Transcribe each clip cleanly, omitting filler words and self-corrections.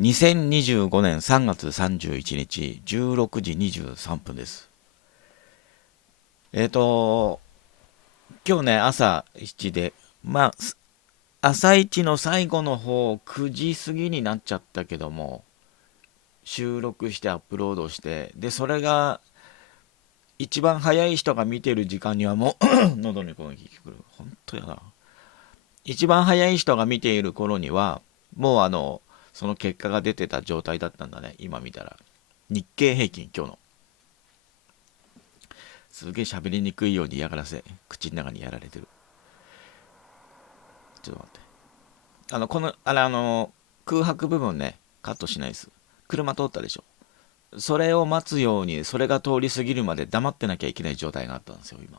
2025年3月31日16時23分です。えっ、と、今日ね、朝7時で、朝一の最後の方、9時過ぎになっちゃったけども、収録してアップロードして、で、それが一番早い人が見てる時間にはもう喉に攻撃来る。本当やな。一番早い人が見ている頃には、もうその結果が出てた状態だったんだね、今見たら。日経平均、今日の。すげえ喋りにくいように嫌がらせ、口の中にやられてる。ちょっと待って。この、空白部分ね、カットしないです。車通ったでしょ。それを待つように、それが通り過ぎるまで黙ってなきゃいけない状態があったんですよ、今。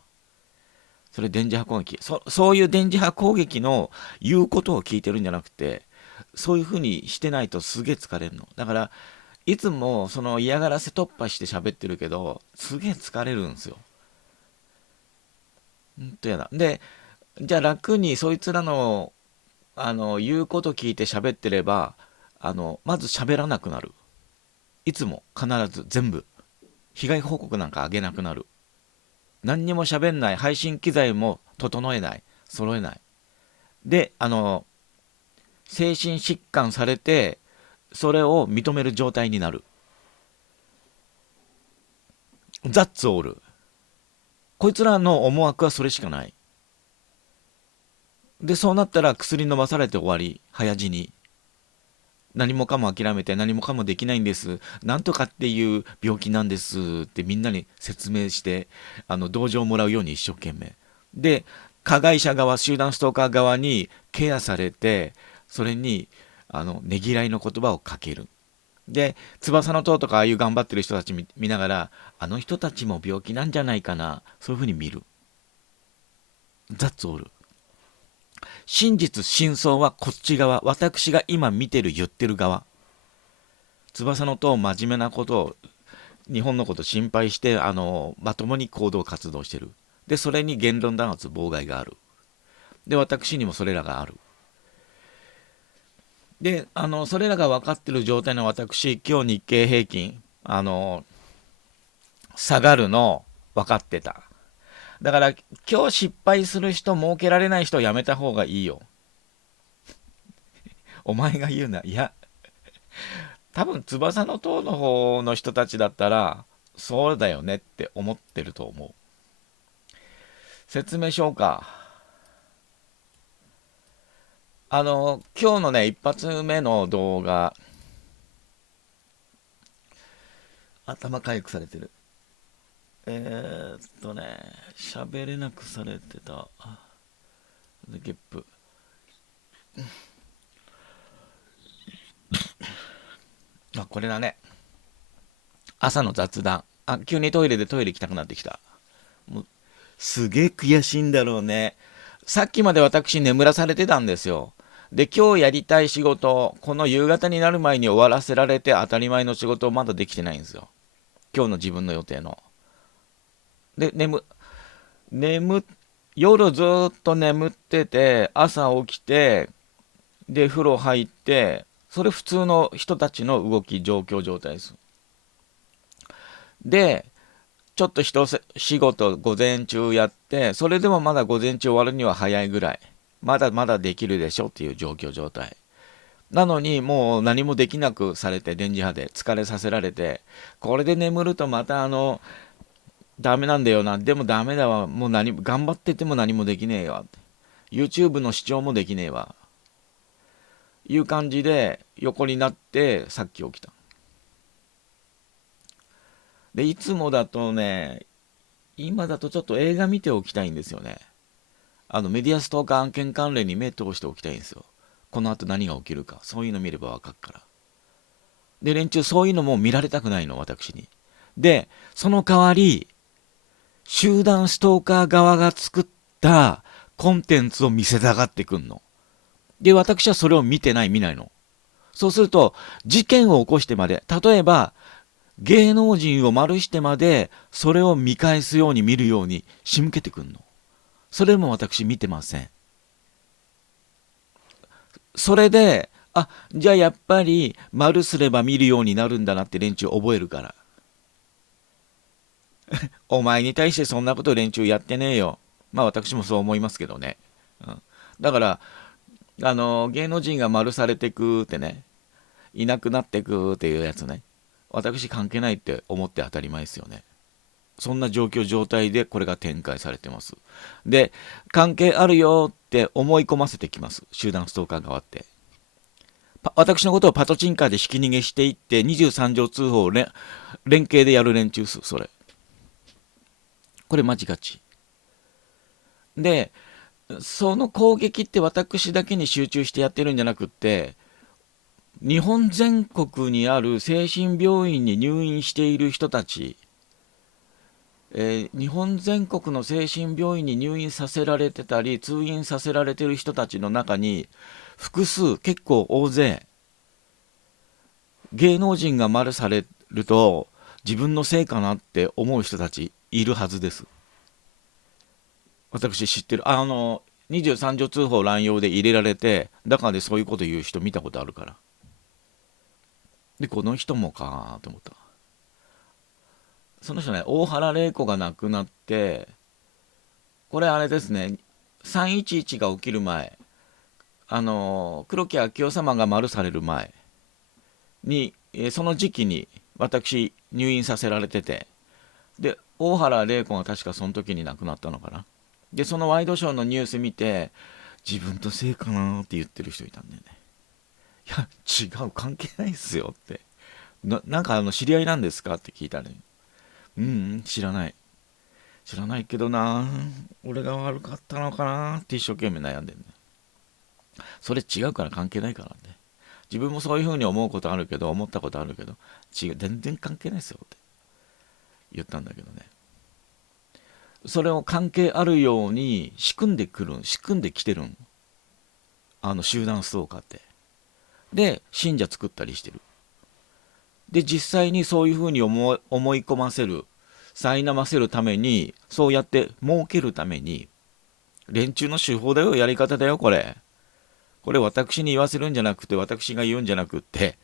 それ電磁波攻撃。そういう電磁波攻撃の言うことを聞いてるんじゃなくて、そういう風にしてないとすげえ疲れるの。だから、いつもその嫌がらせ突破して喋ってるけど、すげえ疲れるんですよ。ほんとやだ。で、じゃあ楽にそいつらの、言うこと聞いて喋ってれば、まず喋らなくなる。いつも、必ず、全部。被害報告なんかあげなくなる。何にも喋んない。配信機材も整えない。揃えない。で、精神疾患されて、それを認める状態になる。ザッツオール。こいつらの思惑はそれしかない。で、そうなったら薬飲まされて終わり。早死に。何もかも諦めて何もかもできないんです。なんとかっていう病気なんですってみんなに説明して、同情をもらうように一生懸命。で、加害者側、集団ストーカー側にケアされて、それに、ねぎらいの言葉をかける。で、翼の塔とかああいう頑張ってる人たち見ながら、あの人たちも病気なんじゃないかな。そういうふうに見る。That's all。真実、真相はこっち側。私が今見てる、言ってる側。翼の塔、真面目なことを、日本のこと心配して、まともに行動活動してる。で、それに言論弾圧、妨害がある。で、私にもそれらがある。で、それらが分かってる状態の私、今日日経平均、下がるの分かってた。だから、今日失敗する人、儲けられない人、やめた方がいいよ。お前が言うな。いや、多分、翼の塔の方の人たちだったら、そうだよねって思ってると思う。説明しようか。今日のね、一発目の動画、頭かゆくされてる。喋れなくされてた。で、ゲップ。あ、これだね。朝の雑談。あ、急にトイレでトイレ行きたくなってきた。もう、すげえ悔しいんだろうね。さっきまで私眠らされてたんですよ。で、今日やりたい仕事、この夕方になる前に終わらせられて当たり前の仕事をまだできてないんですよ。今日の自分の予定の。で、眠、夜ずっと眠ってて、朝起きて、で、風呂入って、それ普通の人たちの動き、状況、状態です。で、ちょっと仕事午前中やって、それでもまだ午前中終わるには早いぐらい。まだまだできるでしょっていう状況、状態。なのにもう何もできなくされて、電磁波で疲れさせられて、これで眠るとまたダメなんだよな。でもダメだわ。もう頑張ってても何もできねえわ。YouTube の視聴もできねえわ。いう感じで横になってさっき起きた。で、いつもだとね、今だとちょっと映画見ておきたいんですよね。メディアストーカー案件関連に目通しておきたいんですよ。この後何が起きるか。そういうの見ればわかるから。で、連中そういうのも見られたくないの、私に。で、その代わり、集団ストーカー側が作ったコンテンツを見せたがってくんの。で、私はそれを見てない、見ないの。そうすると、事件を起こしてまで、例えば、芸能人を丸してまで、それを見返すように見るように仕向けてくんの。それも私見てません。それで、あ、じゃあやっぱり丸すれば見るようになるんだなって連中覚えるから。お前に対してそんなこと連中やってねえよ。まあ私もそう思いますけどね。うん、だから、芸能人が丸されてくってね、いなくなってくっていうやつね。私関係ないって思って当たり前ですよね。そんな状況状態でこれが展開されてます。で、関係あるよって思い込ませてきます。集団ストーカー側って。私のことをパトチンカーでひき逃げしていって23条通報を連携でやる連中っす、それ。これマジガチ。で、その攻撃って私だけに集中してやってるんじゃなくって、日本全国にある精神病院に入院している人たち、日本全国の精神病院に入院させられてたり通院させられてる人たちの中に複数結構大勢芸能人が丸されると自分のせいかなって思う人たちいるはずです。私知ってる。23条通報乱用で入れられて、だからでそういうこと言う人見たことあるから。でこの人もかと思った。その人ね、大原玲子が亡くなって、これあれですね、311が起きる前、黒木昭夫様が丸される前に、その時期に私入院させられてて、で大原玲子が確かその時に亡くなったのかな。でそのワイドショーのニュース見て、自分とせいかなって言ってる人いたんだよね。いや違う、関係ないっすよって。なんか知り合いなんですかって聞いたら、ね、知らない、知らないけどな、俺が悪かったのかなって一生懸命悩んでるね。それ違うから関係ないからね。自分もそういうふうに思うことあるけど、思ったことあるけど、違う、全然関係ないですよって言ったんだけどね。それを関係あるように仕組んできてるん。集団ストーカーって。で、信者作ったりしてる。で、実際にそういうふうに思い込ませる、苛ませるために、そうやって儲けるために、連中の手法だよ、やり方だよ、これ。これ私に言わせるんじゃなくて、私が言うんじゃなくって、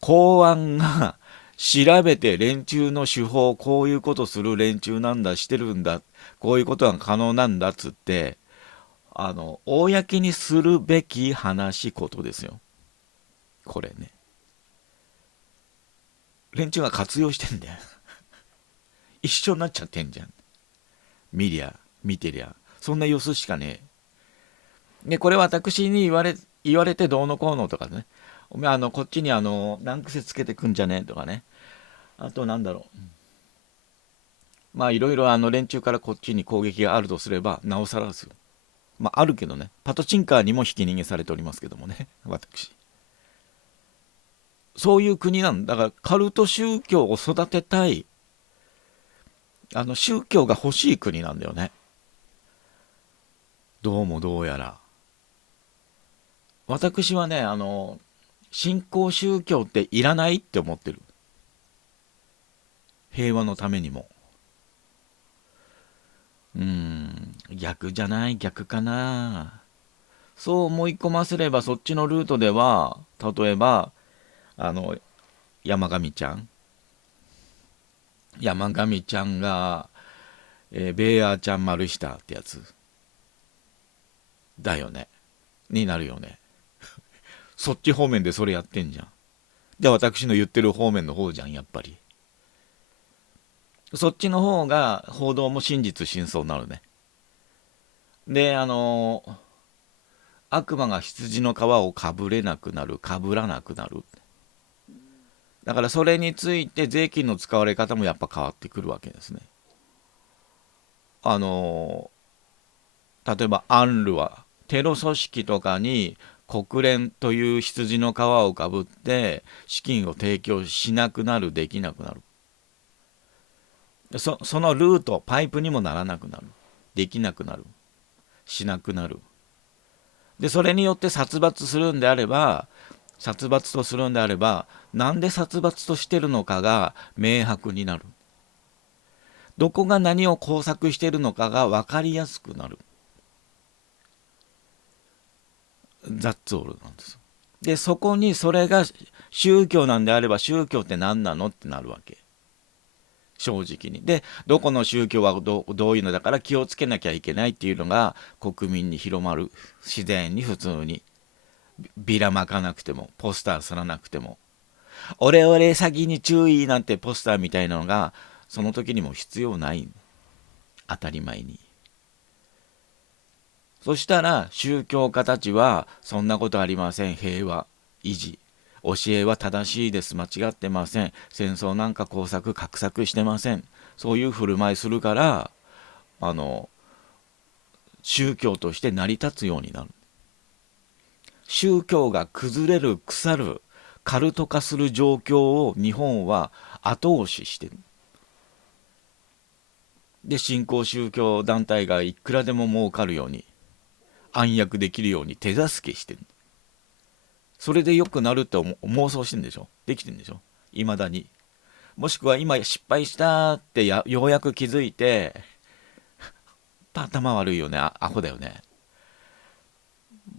公安が調べて連中の手法、こういうことする連中なんだ、してるんだ、こういうことが可能なんだっつって、公にするべきことですよ。これね。連中が活用してんだよ。一緒になっちゃってんじゃん。見てりゃ。そんな様子しかねえ。で、これ私に言われてどうのこうのとかね。お前こっちに難癖つけてくんじゃねえとかね。あとなんだろう。まあいろいろ連中からこっちに攻撃があるとすれば、なおさらですよ。まああるけどね。パトチンカーにもひき逃げされておりますけどもね。私。そういう国なんだ。だからカルト宗教を育てたい、宗教が欲しい国なんだよね。どうもどうやら。私はね、新興宗教っていらないって思ってる。平和のためにも。逆じゃない、逆かな。そう思い込ませれば、そっちのルートでは、例えば、あの、山上ちゃん。山上ちゃんが、ベーアーちゃん丸したってやつ。だよね。になるよね。そっち方面でそれやってんじゃん。じゃあ私の言ってる方面の方じゃん、やっぱり。そっちの方が報道も真実真相になるね。で、悪魔が羊の皮をかぶれなくなる、かぶらなくなる。だからそれについて税金の使われ方もやっぱ変わってくるわけですね。あの例えばアンルはテロ組織とかに国連という羊の皮をかぶって資金を提供しなくなる、できなくなる。そのルート、パイプにもならなくなる。できなくなる。しなくなる。で、それによって殺伐とするんであれば、なんで殺伐としてるのかが明白になる。どこが何を工作しているのかが分かりやすくなる。ザッツオールなんです。でそこにそれが宗教なんであれば、宗教って何なのってなるわけ、正直に。でどこの宗教はどういうのだから気をつけなきゃいけないっていうのが国民に広まる。自然に普通にビラまかなくてもポスターすらなくても、オレオレ詐欺に注意なんてポスターみたいなのがその時にも必要ない。当たり前に。そしたら宗教家たちはそんなことありません、平和維持、教えは正しいです、間違ってません、戦争なんか工作画策してません、そういう振る舞いするから、宗教として成り立つようになる。宗教が崩れる、腐る、カルト化する状況を日本は後押ししてる。で新興宗教団体がいくらでも儲かるように、暗躍できるように手助けしてる。それで良くなるって妄想してんでしょ、できてんでしょ、いまだに。もしくは今失敗したってようやく気づいて、頭悪いよね、アホだよね。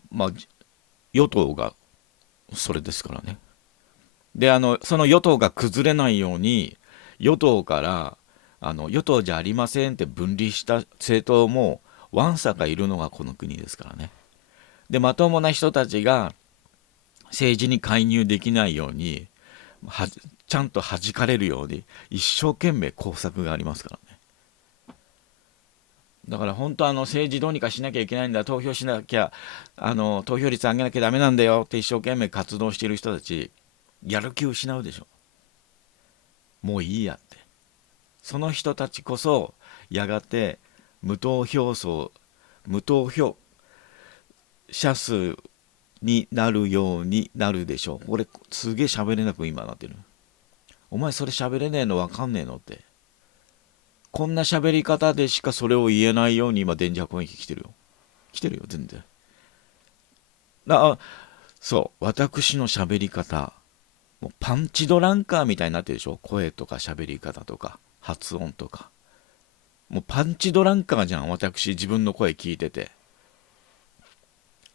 まあ与党がそれですからね。でその与党が崩れないように、与党から与党じゃありませんって分離した政党もわんさかいるのがこの国ですからね。でまともな人たちが政治に介入できないように、ちゃんと弾かれるように一生懸命工作がありますからね。だから本当政治どうにかしなきゃいけないんだ、投票しなきゃ、投票率上げなきゃダメなんだよって一生懸命活動している人たち、やる気失うでしょ。もういいやって。その人たちこそやがて無投票層、無投票者数になるようになるでしょう。俺すげえ喋れなく今なってる。お前それ喋れねえの分かんねえのって。こんな喋り方でしかそれを言えないように今電磁波攻撃来てるよ。来てるよ全然。そう私の喋り方、もうパンチドランカーみたいになってるでしょ。声とか喋り方とか発音とか、もうパンチドランカーじゃん。私自分の声聞いてて、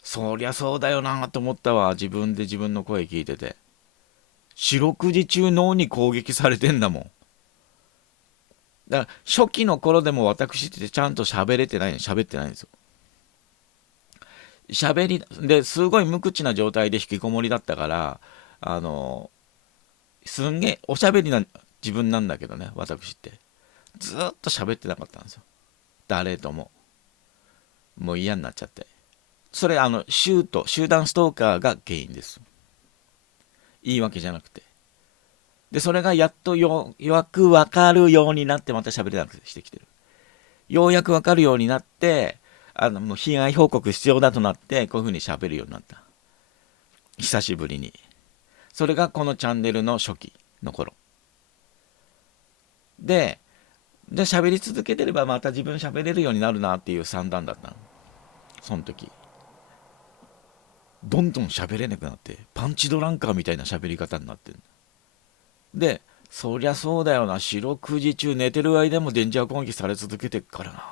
そりゃそうだよなと思ったわ。自分で自分の声聞いてて、四六時中脳に攻撃されてんだもん。だから初期の頃でも私ってちゃんと喋ってないんですよ。喋りですごい無口な状態で引きこもりだったから、あのすんげえおしゃべりな自分なんだけどね、私ってずっと喋ってなかったんですよ、誰とも。もう嫌になっちゃって。それ集団ストーカーが原因です。いいわけじゃなくて。でそれがやっとようやく分かるようになって、また喋れなくしてきてる。ようやく分かるようになって、もう被害報告必要だとなって、こういう風に喋るようになった。久しぶりに。それがこのチャンネルの初期の頃で、喋り続けてればまた自分喋れるようになるなっていう算段だったの。その時どんどん喋れなくなって、パンチドランカーみたいな喋り方になってる。でそりゃそうだよな、四六時中寝てる間も電磁波攻撃され続けてっからな。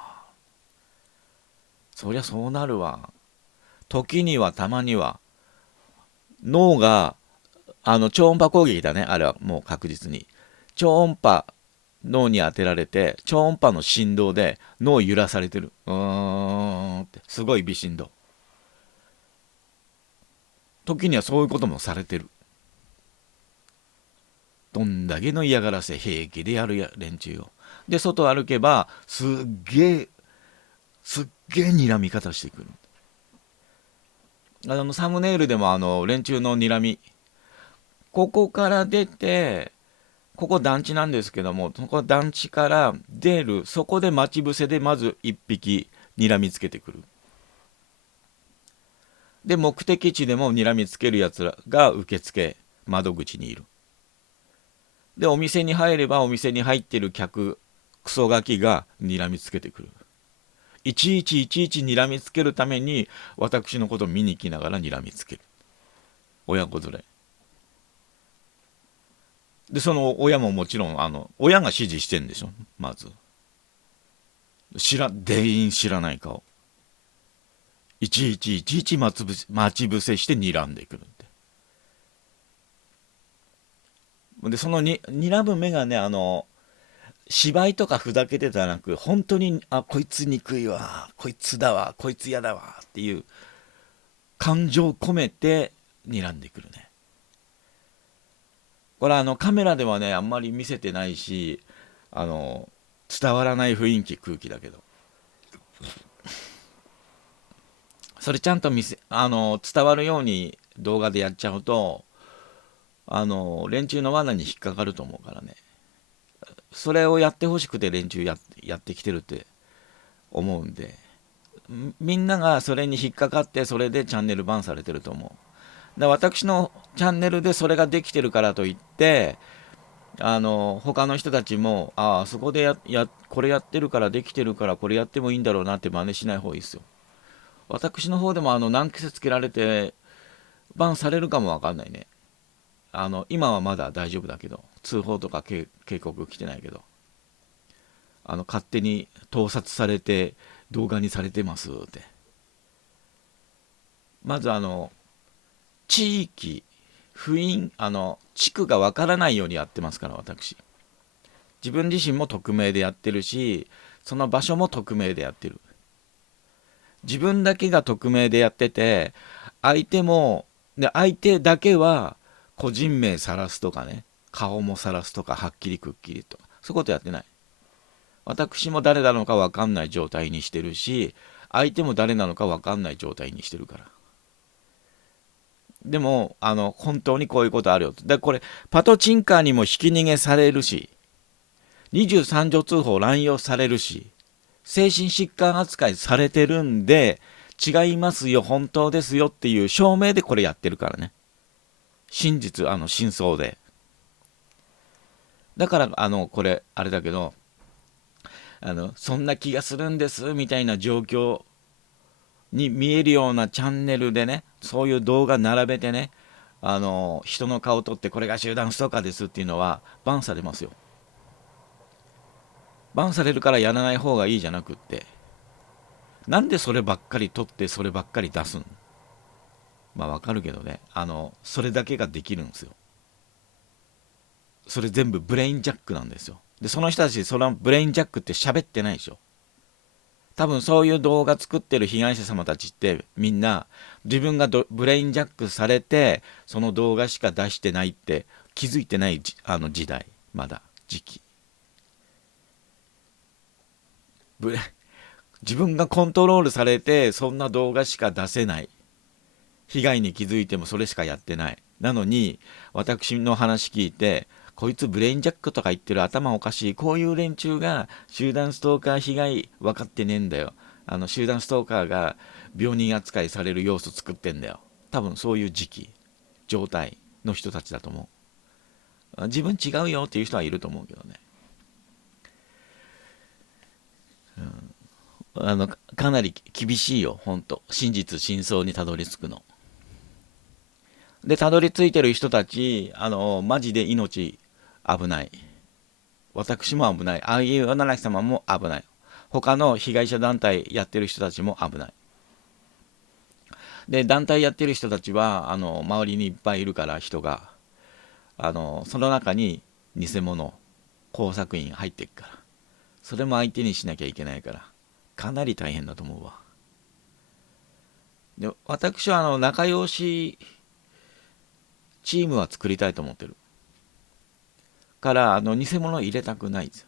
そりゃそうなるわ。時にはたまには脳が超音波攻撃だね、あれはもう確実に。超音波脳に当てられて、超音波の振動で脳揺らされてる。ってすごい微振動。時にはそういうこともされてる。どんだけの嫌がらせ平気でやる連中を。で外歩けばすっげえ睨み方してくる。サムネイルでも連中の睨み、ここから出て、ここ団地なんですけども、そこ団地から出る、そこで待ち伏せでまず一匹睨みつけてくる。で目的地でも睨みつけるやつらが受付窓口にいる。でお店に入れば、お店に入ってる客クソガキが睨みつけてくる。いちいち睨みつけるために私のことを見に来ながら睨みつける親子連れで、その親ももちろん親が指示してんでしょ。まず全員知らない顔、いちいち待ち伏せして睨んでくるって。で、そのに睨む目がね、芝居とかふざけてたらなく、本当に、あ、こいつ憎いわ、こいつだわ、こいつ嫌だわっていう感情を込めて睨んでくるね。これカメラではね、あんまり見せてないし、あの、伝わらない雰囲気、空気だけど。それちゃんと伝わるように動画でやっちゃうと、連中の罠に引っかかると思うからね。それをやってほしくて連中やってきてるって思うんで、みんながそれに引っかかって、それでチャンネルバンされてると思う。私のチャンネルでそれができてるからといって、他の人たちも、ああ、そこでこれやってるからできてるからこれやってもいいんだろうなって真似しない方がいいですよ。私の方でも難癖つけられてバンされるかもわかんないね。今はまだ大丈夫だけど、通報とか警告来てないけど、勝手に盗撮されて動画にされてますって。まず地域、地区がわからないようにやってますから、私。自分自身も匿名でやってるし、その場所も匿名でやってる。自分だけが匿名でやってて、相手だけは個人名晒すとかね、顔も晒すとか、はっきりくっきりとか、そういうことやってない。私も誰なのか分かんない状態にしてるし、相手も誰なのか分かんない状態にしてるから。でも、本当にこういうことあるよ。で、これ、パトチンカーにもひき逃げされるし、23条通報乱用されるし、精神疾患扱いされてるんで、違いますよ、本当ですよっていう証明でこれやってるからね。真実、真相で。だから、これ、あれだけど、そんな気がするんですみたいな状況に見えるようなチャンネルでね、そういう動画並べてね、人の顔を撮ってこれが集団ストーカーですっていうのはバンされますよ。バンされるからやらない方がいいじゃなくって、なんでそればっかり撮ってそればっかり出すん。まあわかるけどね、それだけができるんですよ。それ全部ブレインジャックなんですよ。で、その人たち、そのブレインジャックって喋ってないでしょ。多分そういう動画作ってる被害者様たちってみんな自分がブレインジャックされてその動画しか出してないって気づいてない時代、まだ時期、自分がコントロールされてそんな動画しか出せない、被害に気づいてもそれしかやってない、なのに私の話聞いてこいつブレインジャックとか言ってる、頭おかしい、こういう連中が集団ストーカー被害分かってねえんだよ、集団ストーカーが病人扱いされる要素作ってんだよ、多分そういう時期状態の人たちだと思う。自分違うよっていう人はいると思うけどね。かなり厳しいよ、本当、真実真相にたどり着くので、たどり着いてる人たち、マジで命危ない。私も危ない。ああいう七木様も危ない。他の被害者団体やってる人たちも危ない。で、団体やってる人たちは、周りにいっぱいいるから、人が。その中に偽物、工作員入ってっから。それも相手にしなきゃいけないから、かなり大変だと思うわ。で、私は仲良しチームは作りたいと思ってる。から、偽物入れたくないんです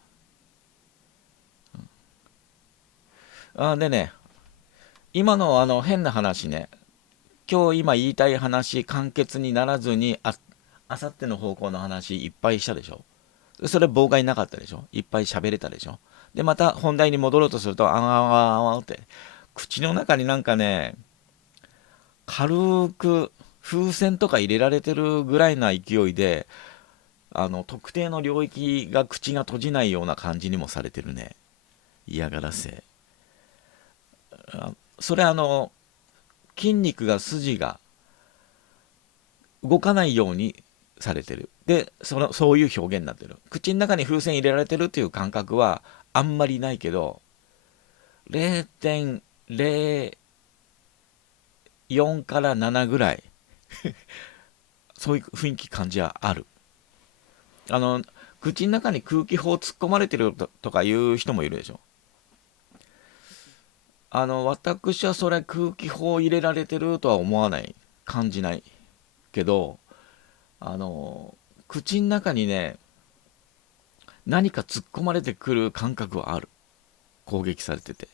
よ。でね、今の変な話ね、今言いたい話、簡潔にならずに、あさっての方向の話いっぱいしたでしょ。それ妨害なかったでしょ。いっぱい喋れたでしょ。で、また本題に戻ろうとすると、あわあわって、口の中になんかね、軽く風船とか入れられてるぐらいな勢いで、特定の領域が口が閉じないような感じにもされてるね。嫌がらせ。それ筋肉が筋が動かないようにされてる。で、そういう表現になってる。口の中に風船入れられてるっていう感覚はあんまりないけど、0.04から7ぐらい、そういう雰囲気感じはある。あの口の中に空気砲突っ込まれてるとかいう人もいるでしょ。私はそれ空気砲入れられてるとは思わない、感じないけど、あの口の中にね、何か突っ込まれてくる感覚はある。攻撃されてて、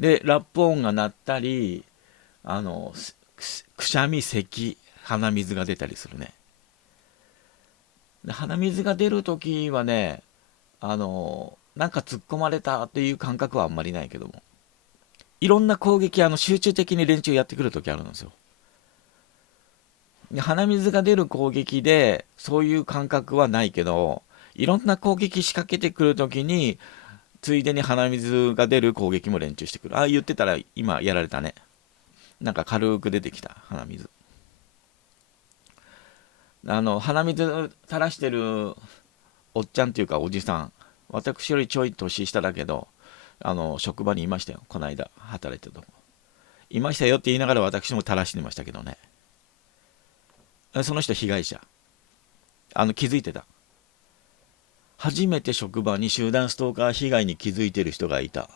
でラップ音が鳴ったり、くしゃみ、咳、鼻水が出たりするね。で鼻水が出るときはね、なんか突っ込まれたっていう感覚はあんまりないけども、いろんな攻撃、集中的に連中やってくるときあるんですよ。で鼻水が出る攻撃でそういう感覚はないけど、いろんな攻撃仕掛けてくるときについでに鼻水が出る攻撃も連中してくる。ああ言ってたら今やられたね。なんか軽く出てきた鼻水。鼻水垂らしてるおっちゃんっていうかおじさん、私よりちょい年下だけど、職場にいましたよ、この間働いてるとこ。いましたよって言いながら私も垂らしてましたけどね。その人被害者。気づいてた。初めて職場に集団ストーカー被害に気づいてる人がいた。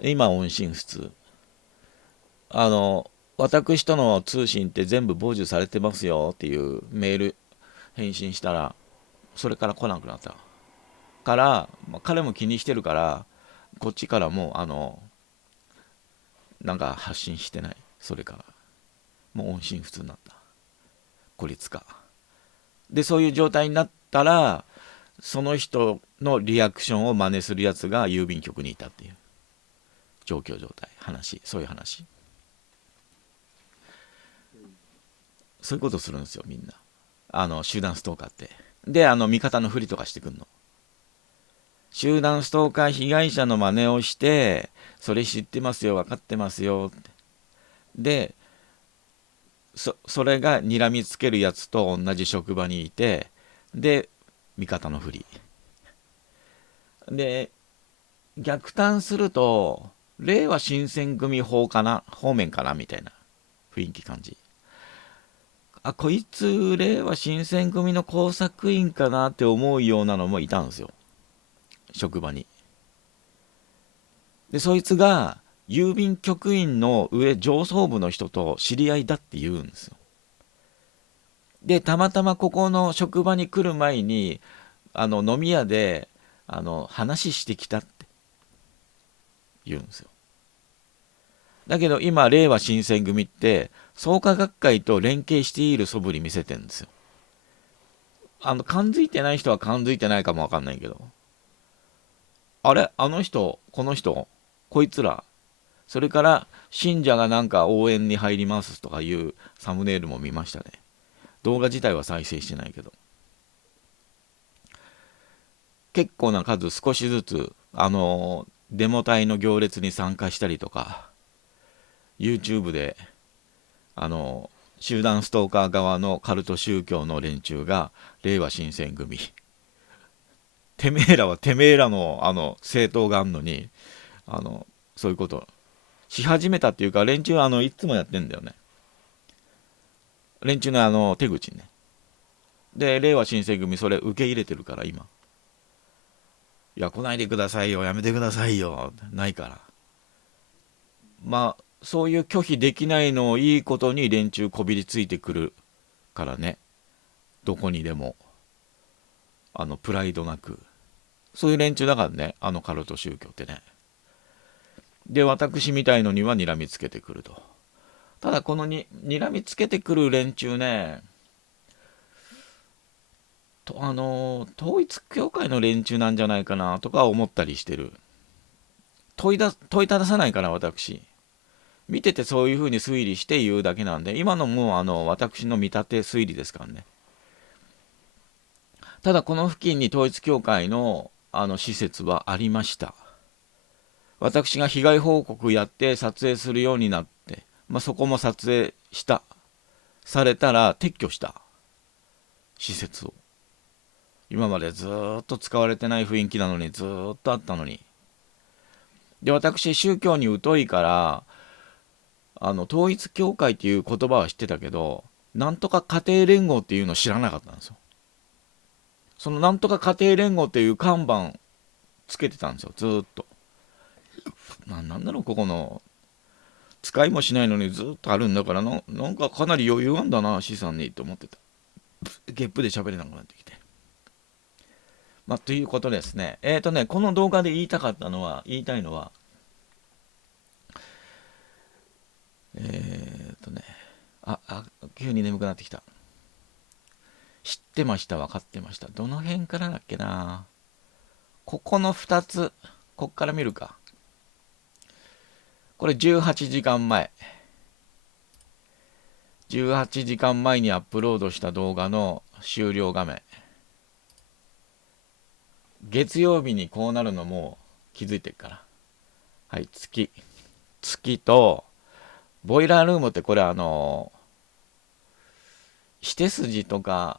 今音信不通。あの私との通信って全部傍受されてますよっていうメール返信したら、それから来なくなったから、彼も気にしてるから、こっちからもなんか発信してない。それからもう音信不通になった。孤立化で、そういう状態になったら、その人のリアクションを真似するやつが郵便局にいたっていう話、そういう話、そういうことするんですよみんな。集団ストーカーって。で、味方のふりとかしてくんの。集団ストーカー被害者の真似をして、それ知ってますよ、分かってますよって。で、それが睨みつけるやつと同じ職場にいて、で、味方のふり。で、逆転すると、令和新選組方面かなみたいな雰囲気感じ。あ、こいつ、令和新選組の工作員かなって思うようなのもいたんですよ。職場に。で、そいつが、郵便局員の上層部の人と知り合いだって言うんですよ。で、たまたまここの職場に来る前に、飲み屋で、話してきたって言うんですよ。だけど今、令和新選組って、創価学会と連携している素振り見せてるんですよ。感づいてない人は感づいてないかもわかんないけど、あれあの人、この人、こいつら、それから信者がなんか応援に入りますとかいうサムネイルも見ましたね。動画自体は再生してないけど。結構な数少しずつ、デモ隊の行列に参加したりとか、YouTube で、あの、集団ストーカー側のカルト宗教の連中が、令和新選組。てめえらはてめえらの、政党があんのに、あの、そういうことし始めたっていうか、連中いつもやってんだよね。連中の手口ね。で、令和新選組それ受け入れてるから今。いや、来ないでくださいよ、やめてくださいよ、ないから。まあ、そういう拒否できないのをいいことに連中こびりついてくるからね。どこにでも。プライドなく。そういう連中だからね、カルト宗教ってね。で、私みたいのには睨みつけてくると。ただ、この睨みつけてくる連中ね、統一教会の連中なんじゃないかなとか思ったりしてる。問いたださないから、私。見ててそういう風に推理して言うだけなんで、今のも私の見立て推理ですからね。ただこの付近に統一教会の施設はありました。私が被害報告やって撮影するようになって、そこも撮影されたら撤去した施設を。今までずっと使われてない雰囲気なのに、ずっとあったのに。で、私宗教に疎いから、統一教会っていう言葉は知ってたけど、なんとか家庭連合っていうの知らなかったんですよ。そのなんとか家庭連合っていう看板つけてたんですよ、ずーっと。なんだろう、ここの使いもしないのにずっとあるんだからなんかかなり余裕あんだな資産にと思ってた。ゲップで喋れなくなってきて。まあ、ということですね。この動画で言いたいのは、えっとね、急に眠くなってきた。知ってました、分かってました。どの辺からだっけな。ここの2つ、こっから見るか。これ18時間前。18時間前にアップロードした動画の終了画面。月曜日にこうなるのも気づいてるから。はい、月と、ボイラールームってこれ指手筋とか、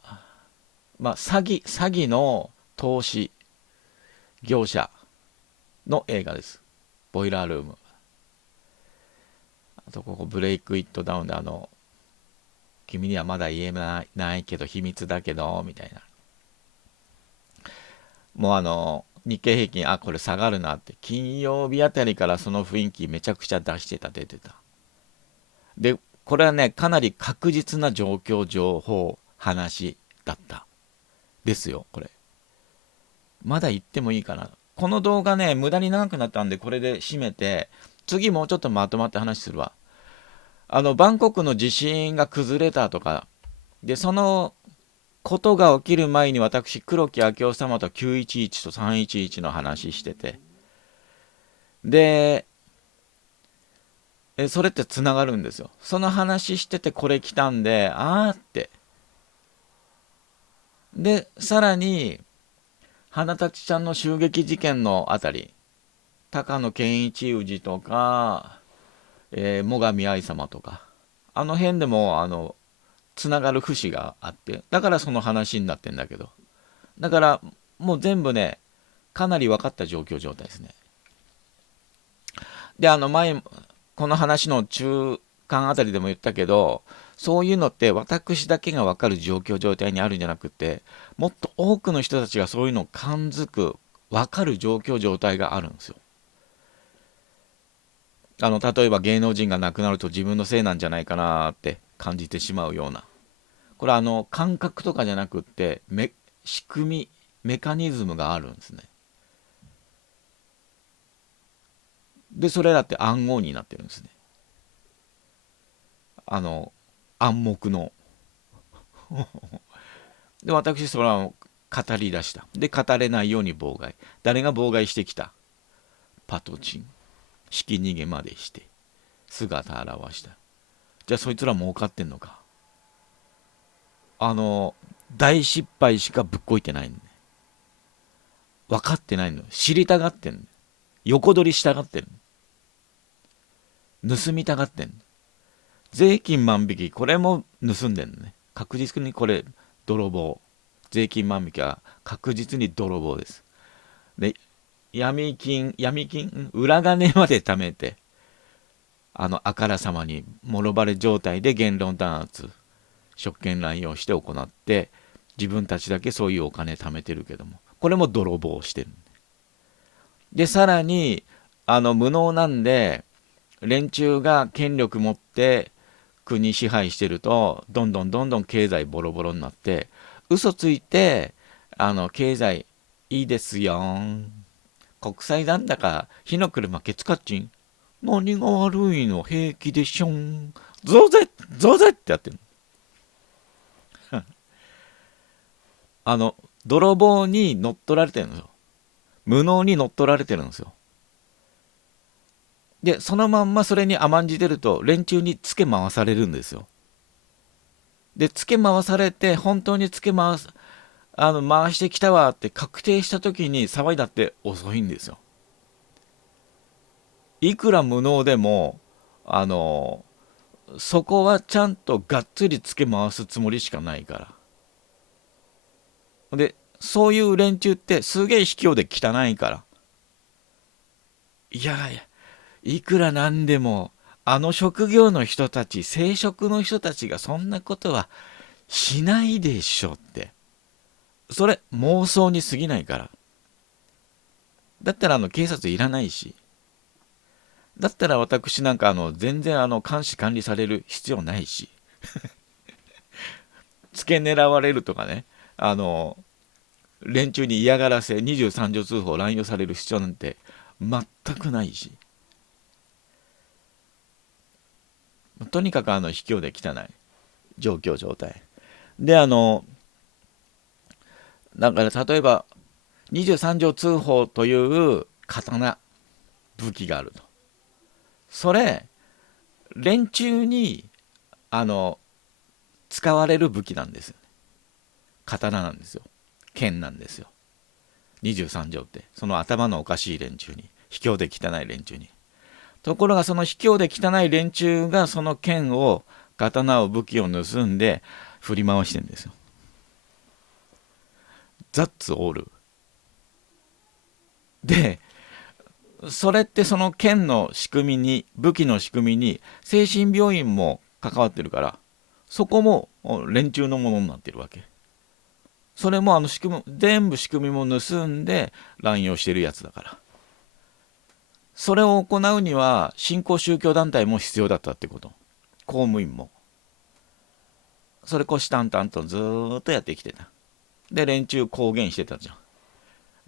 まあ、詐欺の投資業者の映画です。ボイラールーム。あとここブレイクイットダウンで君にはまだ言えないけど秘密だけど、みたいな。もう日経平均、これ下がるなって、金曜日あたりからその雰囲気めちゃくちゃ出てた。で、これはね、かなり確実な状況、情報、話だった。ですよ、これ。まだ言ってもいいかな。この動画ね、無駄に長くなったんで、これで締めて、次もうちょっとまとまって話するわ。バンコクの地震が崩れたとか、で、そのことが起きる前に私、黒木昭夫様と911と311の話してて、で、それってつながるんですよ。その話しててこれ来たんで、あーって。で、さらに、花立ちゃんの襲撃事件のあたり、高野健一氏とか、最上愛様とか、あの辺でも、つながる節があって、だからその話になってんだけど、だから、もう全部ね、かなり分かった状態ですね。で、この話の中間あたりでも言ったけど、そういうのって私だけが分かる状態にあるんじゃなくて、もっと多くの人たちがそういうのを感づく、分かる状態があるんですよ。例えば芸能人が亡くなると自分のせいなんじゃないかなって感じてしまうような。これは感覚とかじゃなくって、仕組み、メカニズムがあるんですね。で、それらって暗号になってるんですね。暗黙の。で、私、それは語り出した。で、語れないように妨害。誰が妨害してきた？パトチン。引き逃げまでして、姿現した。じゃあ、そいつら儲かってんのか。大失敗しかぶっこいてないんで。分かってないの。知りたがってんの。横取りしたがってんの。盗みたがってんの。税金万引き、これも盗んでんのね。確実にこれ、泥棒。税金万引きは確実に泥棒です。で、闇金、裏金まで貯めて、あからさまに、もろバレ状態で言論弾圧、職権乱用して行って、自分たちだけそういうお金貯めてるけども、これも泥棒してる。で、さらに、無能なんで、連中が権力持って国支配してると、どんどん経済ボロボロになって、嘘ついて、経済いいですよん。国債残高、火の車ケツカッチン。何が悪いの？平気でしょん。増税ってやってる。泥棒に乗っ取られてるんですよ。無能に乗っ取られてるんですよ。で、そのまんまそれに甘んじてると、連中につけ回されるんですよ。で、つけ回されて、本当につけ回す、回してきたわって確定した時に騒いだって遅いんですよ。いくら無能でも、そこはちゃんとがっつりつけ回すつもりしかないから。で、そういう連中ってすげえ卑怯で汚いから。いやいや、いくらなんでも、あの職業の人たち、正職の人たちがそんなことはしないでしょって。それ妄想に過ぎないから。だったら警察いらないし、だったら私なんか全然監視管理される必要ないし、付け狙われるとかね、あの連中に嫌がらせ23条通報乱用される必要なんて全くないし、とにかく卑怯で汚い状態で、だから例えば23条通報という刀、武器があると。それ連中にあの使われる武器なんですよ。刀なんですよ。剣なんですよ。23条ってその頭のおかしい連中に、卑怯で汚い連中に。ところがその卑怯で汚い連中がその剣を、刀を、武器を盗んで振り回してるんですよ。ザッツオールで、それってその剣の仕組みに、武器の仕組みに精神病院も関わってるから、そこも連中のものになってるわけ。それも仕組み、全部仕組みも盗んで乱用してるやつだから。それを行うには新興宗教団体も必要だったってこと。公務員も。それ虎視眈々とずーっとやってきてた。で、連中公言してたじゃん。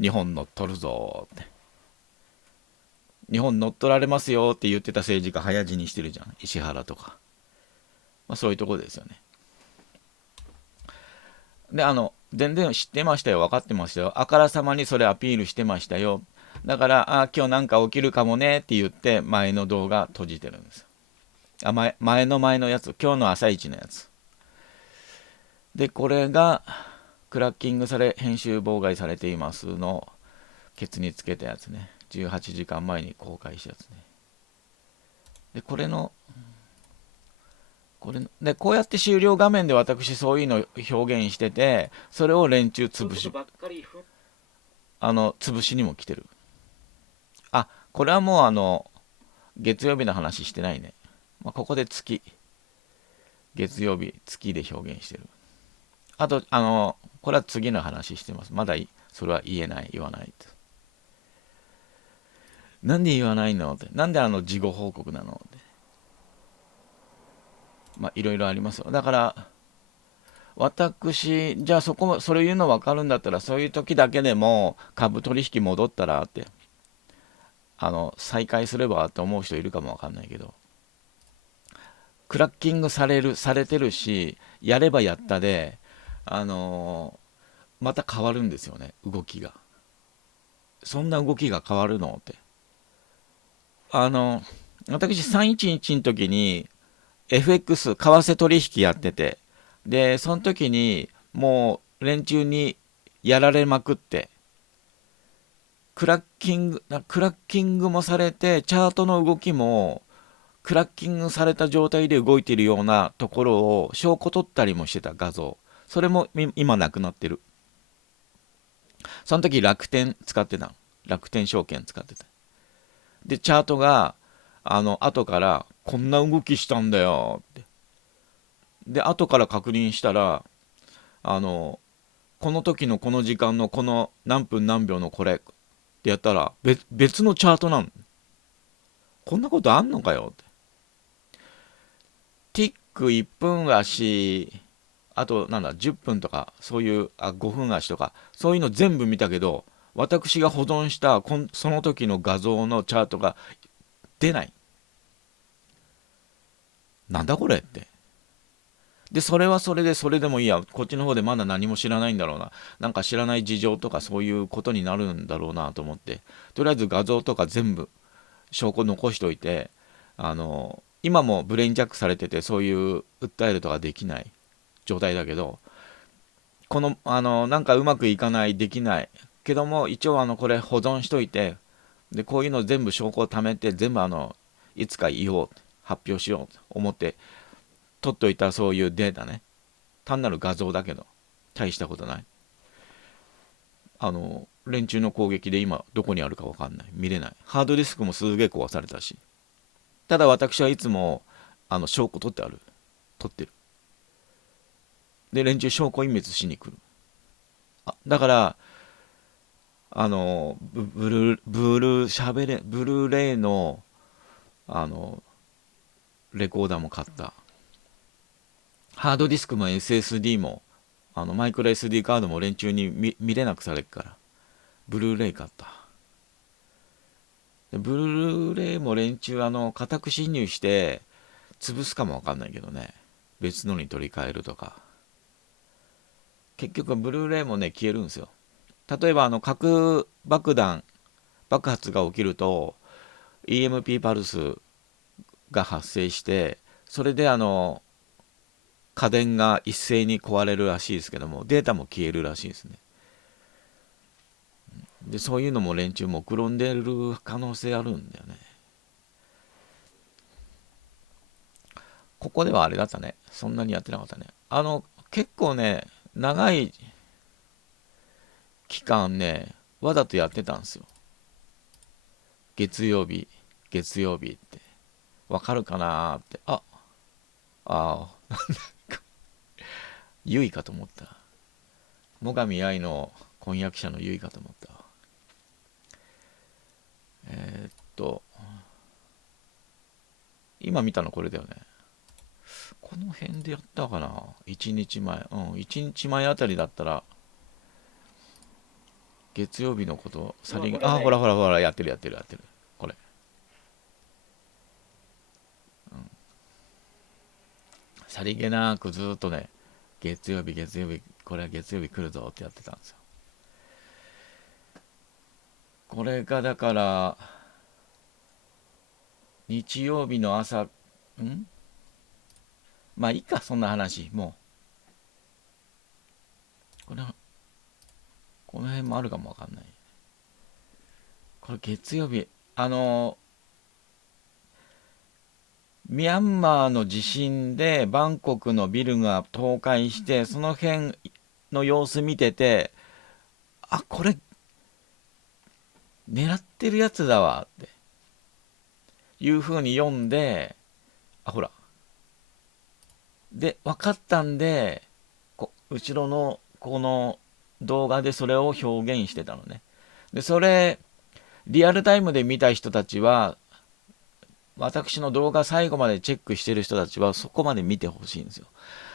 日本乗っ取るぞーって。日本乗っ取られますよって言ってた政治家早死にしてるじゃん。石原とか。そういうとこですよね。で、全然知ってましたよ。分かってましたよ。あからさまにそれアピールしてましたよ。だから、今日なんか起きるかもねって言って、前の動画閉じてるんです。前のやつ。今日の朝一のやつ。で、これが、クラッキングされ、編集妨害されていますの、ケツにつけたやつね。18時間前に公開したやつね。で、こうやって終了画面で私そういうの表現してて、それを連中潰しにも来てる。これはもう月曜日の話してないね。ここで月曜日、月で表現してる。あと、これは次の話してます。まだそれは言わないって。なんで言わないのって。なんで事後報告なのって。いろいろありますよ。だから、じゃあそれ言うの分かるんだったら、そういう時だけでも株取引戻ったらって、再開すればって思う人いるかも分かんないけど、クラッキングされてるし、やればやったで、また変わるんですよね、動きが。そんな動きが変わるのって。私311の時に FX、為替取引やってて、で、その時にもう連中にやられまくって、クラッキングもされて、チャートの動きもクラッキングされた状態で動いているようなところを証拠取ったりもしてた画像。それも今なくなってる。その時楽天使ってた。楽天証券使ってた。で、チャートが、後から、こんな動きしたんだよって。で、後から確認したら、この時のこの時間のこの何分何秒のこれってやったら、別のチャートなの。こんなことあんのかよって。ティック1分足、あとなんだ、10分とか、そういう、5分足とか、そういうの全部見たけど、私が保存したその時の画像のチャートが出ない。なんだこれって。で、それはそれで、それでもいいや。こっちの方でまだ何も知らないんだろうな。なんか知らない事情とかそういうことになるんだろうなと思って、とりあえず画像とか全部証拠残しておいて、今もブレインジャックされてて、そういう訴えるとかできない状態だけど、なんかうまくいかない、できない。けども、一応これ保存しといて、で、こういうの全部証拠を貯めて、全部いつか言おう、発表しようと思って、取っといたそういうデータね。単なる画像だけど、大したことない。連中の攻撃で今どこにあるかわかんない。見れない。ハードディスクもすげえ壊されたし。ただ私はいつも、証拠取ってある。取ってる。で、連中証拠隠滅しに来る。だからブルーレイのあのレコーダーも買った。ハードディスクも SSD もマイクロ SD カードも連中に見れなくされるからブルーレイ買った。でブルーレイも連中家宅侵入して潰すかもわかんないけどね、別のに取り替えるとか。結局ブルーレイもね消えるんですよ。例えば核爆弾爆発が起きると EMP パルスが発生して、それで家電が一斉に壊れるらしいですけども、データも消えるらしいですね。でそういうのも連中もくろんでる可能性あるんだよね。ここではあれだったね、そんなにやってなかったね。結構ね長い期間ねわざとやってたんですよ。月曜日月曜日ってわかるかなーって。ああゆいかと思った。最上愛の婚約者のゆいかと思った。えーっと今見たのこれだよね。この辺でやったかな。1日前、1日前あたりだったら月曜日のことさりげ、ほらほらほら、やってるやってるやってる、これ。さりげなくずっとね、月曜日月曜日、これは月曜日来るぞってやってたんですよ。これがだから日曜日の朝、まあいいか、そんな話もうこの辺もあるかもわかんない。これ月曜日、ミャンマーの地震でバンコクのビルが倒壊して、その辺の様子見てて、これ狙ってるやつだわっていう風に読んで、ほらで分かったんで、後ろのこの動画でそれを表現してたのね。でそれリアルタイムで見た人たちは、私の動画最後までチェックしてる人たちはそこまで見てほしいんですよ。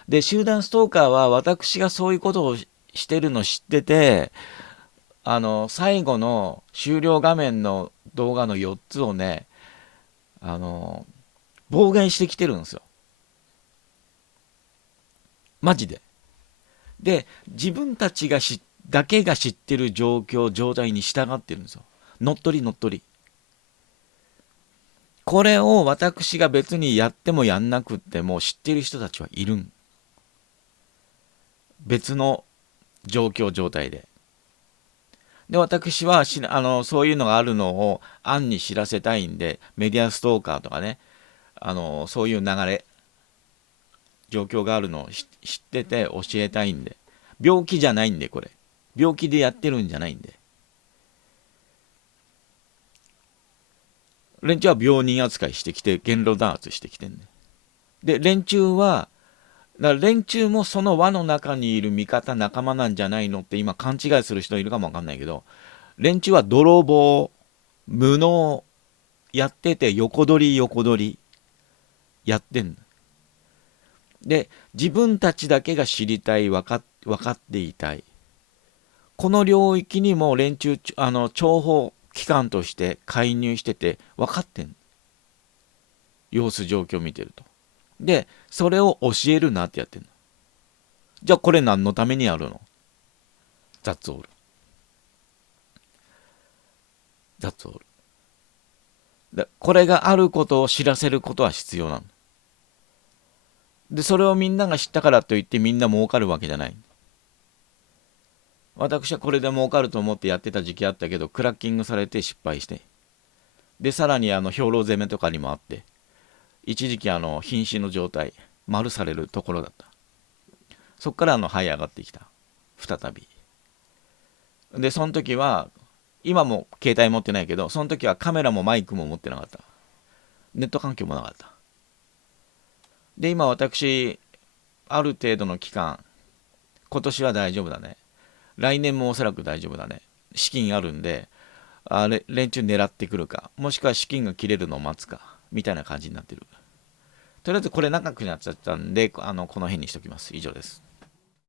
で集団ストーカーは私がそういうことをしてるの知ってて、最後の終了画面の動画の4つをね、暴言してきてるんですよ。マジで。で、自分たちだけが知ってる状態に従ってるんですよ。乗っ取り乗っ取り。これを私が別にやってもやんなくっても知ってる人たちはいるん。別の状態で。で、私はそういうのがあるのを暗に知らせたいんで、メディアストーカーとかね、そういう流れ、状況があるのを知ってて教えたいんで。病気じゃないんで、これ。病気でやってるんじゃないんで。連中は病人扱いしてきて、言論弾圧してきてんね。で、連中もその輪の中にいる味方、仲間なんじゃないのって今勘違いする人いるかもわかんないけど、連中は泥棒、無能やってて、横取りやってんの。で、自分たちだけが知りたい、分かっていたい。この領域にも連中、諜報機関として介入してて分かってん。様子状況見てると。で、それを教えるなってやってんの。じゃあこれ何のためにやるの？ That's all. That's all. これがあることを知らせることは必要なの。で、それをみんなが知ったからといってみんな儲かるわけじゃない。私はこれで儲かると思ってやってた時期あったけど、クラッキングされて失敗して。で、さらに兵糧攻めとかにもあって、一時期瀕死の状態、丸されるところだった。そっから這い上がってきた。再び。で、その時は、今も携帯持ってないけど、その時はカメラもマイクも持ってなかった。ネット環境もなかった。で、今私、ある程度の期間、今年は大丈夫だね。来年もおそらく大丈夫だね。資金あるんで、連中狙ってくるか、もしくは資金が切れるのを待つか、みたいな感じになってる。とりあえずこれ長くなっちゃったんで、この辺にしときます。以上です。